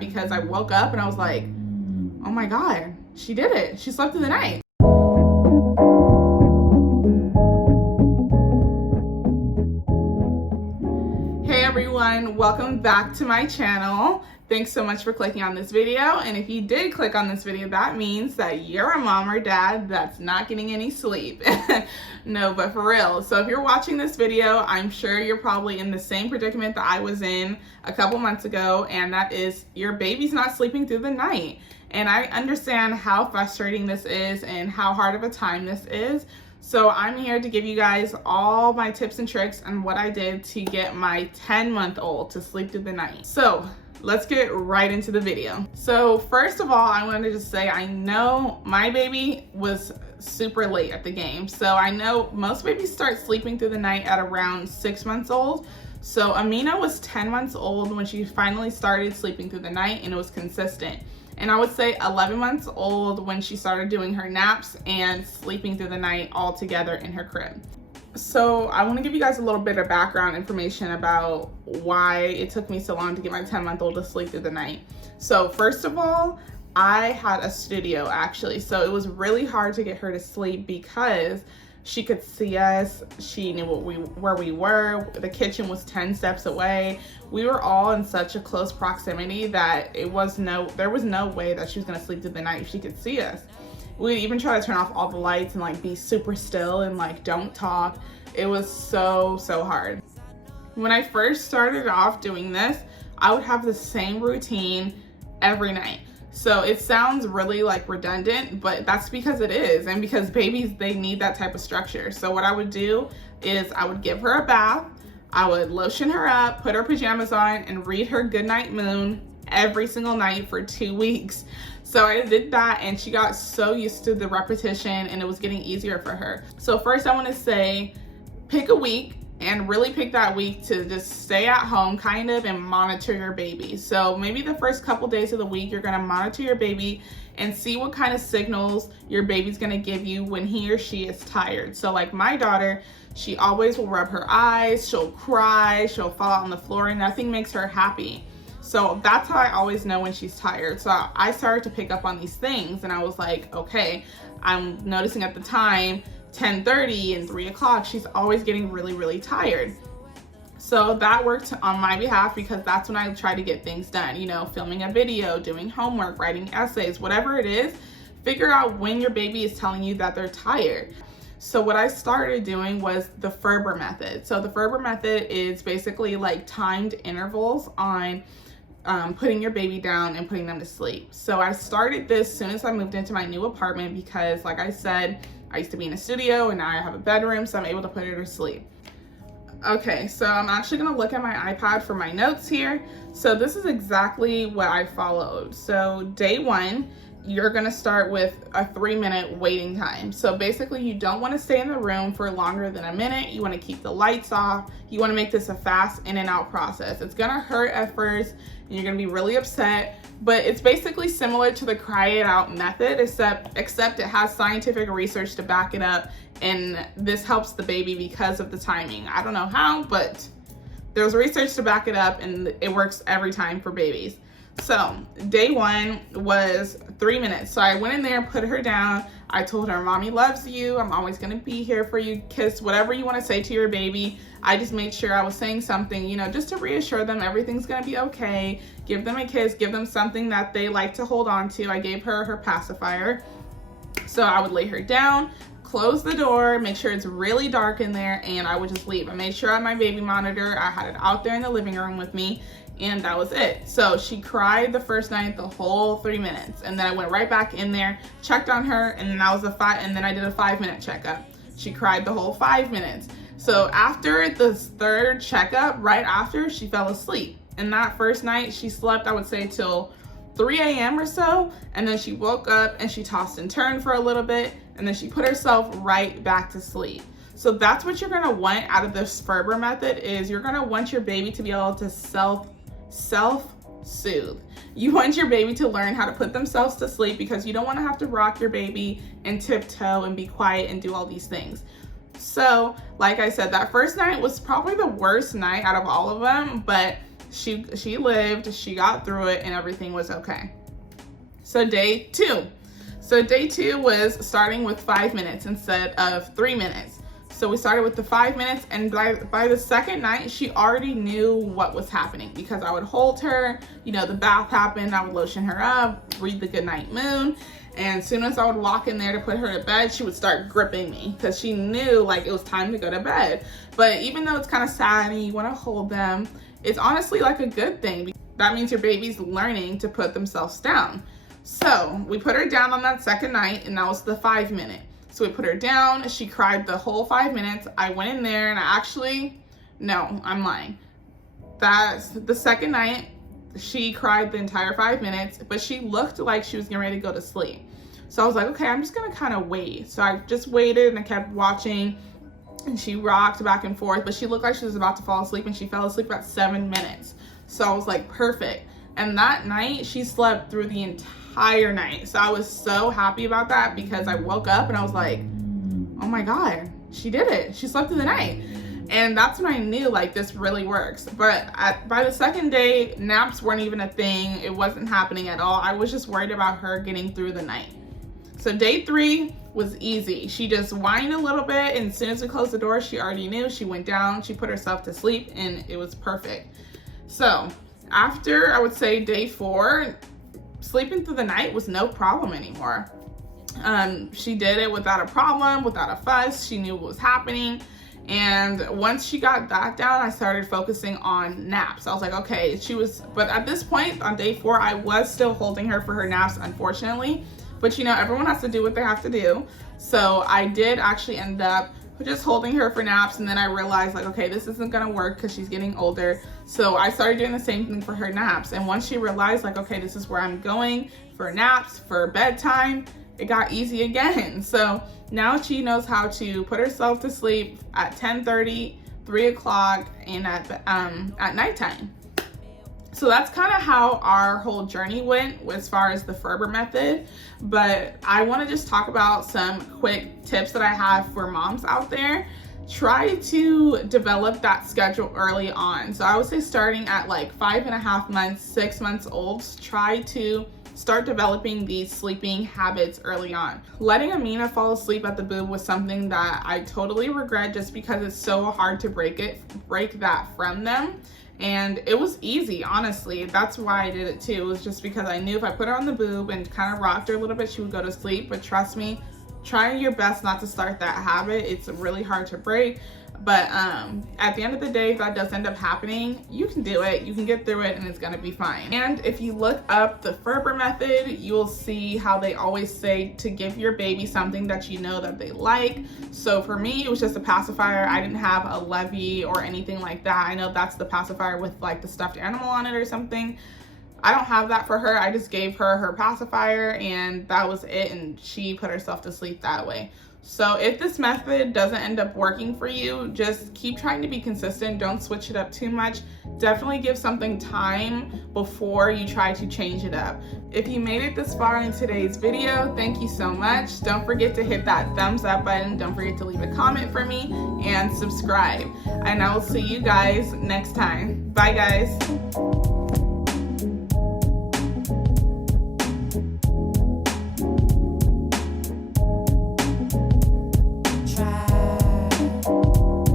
because I woke up and I was like, oh my God, she did it. She slept through the night. Hey everyone, welcome back to my channel. Thanks so much for clicking on this video. And if you did click on this video, that means that you're a mom or dad that's not getting any sleep. No, but for real. So if you're watching this video, I'm sure you're probably in the same predicament that I was in a couple months ago, and that is your baby's not sleeping through the night. And I understand how frustrating this is and how hard of a time this is. So I'm here to give you guys all my tips and tricks on what I did to get my 10-month-old to sleep through the night. So let's get right into the video. So first of all, I wanted to say I know my baby was super late at the game. So I know most babies start sleeping through the night at around 6 months old. So Amina was 10 months old when she finally started sleeping through the night, and it was consistent. And I would say 11 months old when she started doing her naps and sleeping through the night all together in her crib. So I want to give you guys a little bit of background information about why it took me so long to get my 10-month-old to sleep through the night. So first of all, I had a studio actually. So it was really hard to get her to sleep because she could see us. She knew where we were. The kitchen was 10 steps away. We were all in such a close proximity that there was no way that she was gonna sleep through the night if she could see us. We'd even try to turn off all the lights and like be super still and like don't talk. It was so hard. When I first started off doing this, I would have the same routine every night. So it sounds really like redundant, but that's because it is, and because babies, they need that type of structure. So what I would do is I would give her a bath, I would lotion her up, put her pajamas on, and read her Goodnight Moon every single night for 2 weeks. So I did that, and she got so used to the repetition, and it was getting easier for her. So first I want to say, pick a week and really pick that week to just stay at home kind of and monitor your baby. So maybe the first couple days of the week, you're gonna monitor your baby and see what kind of signals your baby's gonna give you when he or she is tired. So like my daughter, she always will rub her eyes, she'll cry, she'll fall out on the floor, and nothing makes her happy. So that's how I always know when she's tired. So I started to pick up on these things, and I was like, okay, I'm noticing at the time 10:30 and 3 o'clock, she's always getting really tired. So that worked on my behalf because that's when I try to get things done, you know, filming a video, doing homework, writing essays, whatever it is. Figure out when your baby is telling you that they're tired. So what I started doing was the Ferber method. So the Ferber method is basically like timed intervals on putting your baby down and putting them to sleep. So I started this as soon as I moved into my new apartment because, like I said, I used to be in a studio and now I have a bedroom, so I'm able to put her to sleep. Okay, so I'm actually gonna look at my iPad for my notes here. So this is exactly what I followed. So day 1, you're gonna start with a 3-minute waiting time. So basically you don't wanna stay in the room for longer than a minute. You wanna keep the lights off. You wanna make this a fast in and out process. It's gonna hurt at first and you're gonna be really upset, but it's basically similar to the cry it out method, except it has scientific research to back it up, and this helps the baby because of the timing. I don't know how, but there's research to back it up, and it works every time for babies. So day 1 was 3 minutes. So I went in there, put her down. I told her, mommy loves you. I'm always gonna be here for you. Kiss, whatever you wanna say to your baby. I just made sure I was saying something, you know, just to reassure them everything's gonna be okay. Give them a kiss, give them something that they like to hold on to. I gave her her pacifier. So I would lay her down, close the door, make sure it's really dark in there, and I would just leave. I made sure I had my baby monitor. I had it out there in the living room with me, and that was it. So she cried the first night the whole 3 minutes, and then I went right back in there, checked on her, and then then I did a 5-minute checkup. She cried the whole 5 minutes. So after the 3rd checkup, right after, she fell asleep. And that first night she slept, I would say, till 3 a.m. or so, and then she woke up and she tossed and turned for a little bit, and then she put herself right back to sleep. So that's what you're gonna want out of this Ferber method, is you're gonna want your baby to be able to self-soothe. You want your baby to learn how to put themselves to sleep because you don't wanna have to rock your baby and tiptoe and be quiet and do all these things. So like I said, that first night was probably the worst night out of all of them, but she lived, she got through it, and everything was okay. So day 2. So day 2 was starting with 5 minutes instead of 3 minutes. So we started with the 5 minutes, and by the second night, she already knew what was happening because I would hold her, you know, the bath happened, I would lotion her up, read the goodnight moon, and as soon as I would walk in there to put her to bed, she would start gripping me because she knew like it was time to go to bed. But even though it's kind of sad and you want to hold them, it's honestly like a good thing. That means your baby's learning to put themselves down. So we put her down on that second night, and that was the 5 minute. So we put her down, she cried the whole 5 minutes. I went in there and no, I'm lying. That's the second night, she cried the entire 5 minutes, but she looked like she was getting ready to go to sleep. So I was like, okay, I'm just gonna kind of wait. So I just waited and I kept watching, and she rocked back and forth, but she looked like she was about to fall asleep, and she fell asleep at 7 minutes. So I was like, perfect. And that night, she slept through the entire night. So I was so happy about that because I woke up and I was like, oh my God, she did it. She slept through the night. And that's when I knew like this really works. But by the second day, naps weren't even a thing. It wasn't happening at all. I was just worried about her getting through the night. So day 3 was easy. She just whined a little bit, and as soon as we closed the door, she already knew. She went down, she put herself to sleep, and it was perfect. So after, I would say day 4, sleeping through the night was no problem anymore. She did it without a problem, without a fuss. She knew what was happening. And once she got that down, I started focusing on naps. I was like, okay, but at this point on day 4, I was still holding her for her naps, unfortunately. But you know, everyone has to do what they have to do. So I did actually end up just holding her for naps, and then I realized like, okay, this isn't gonna work because she's getting older. So I started doing the same thing for her naps. And once she realized like, okay, this is where I'm going for naps, for bedtime, it got easy again. So now she knows how to put herself to sleep at 10:30, 3 o'clock, and at nighttime. So that's kind of how our whole journey went as far as the Ferber method. But I want to just talk about some quick tips that I have for moms out there. Try to develop that schedule early on. So I would say starting at like 5.5 months, 6 months old, try to start developing these sleeping habits early on. Letting Amina fall asleep at the boob was something that I totally regret just because it's so hard to break that from them. And it was easy, honestly. That's why I did it too. It was just because I knew if I put her on the boob and kind of rocked her a little bit, she would go to sleep. But trust me, try your best not to start that habit. It's really hard to break. But at the end of the day, if that does end up happening, you can do it. You can get through it, and it's gonna be fine. And if you look up the Ferber method, you'll see how they always say to give your baby something that you know that they like. So for me, it was just a pacifier. I didn't have a levy or anything like that. I know that's the pacifier with like the stuffed animal on it or something. I don't have that for her. I just gave her her pacifier, and that was it, and she put herself to sleep that way. So if this method doesn't end up working for you, just keep trying to be consistent. Don't switch it up too much. Definitely give something time before you try to change it up. If you made it this far in today's video, thank you so much. Don't forget to hit that thumbs up button. Don't forget to leave a comment for me and subscribe. And I will see you guys next time. Bye guys.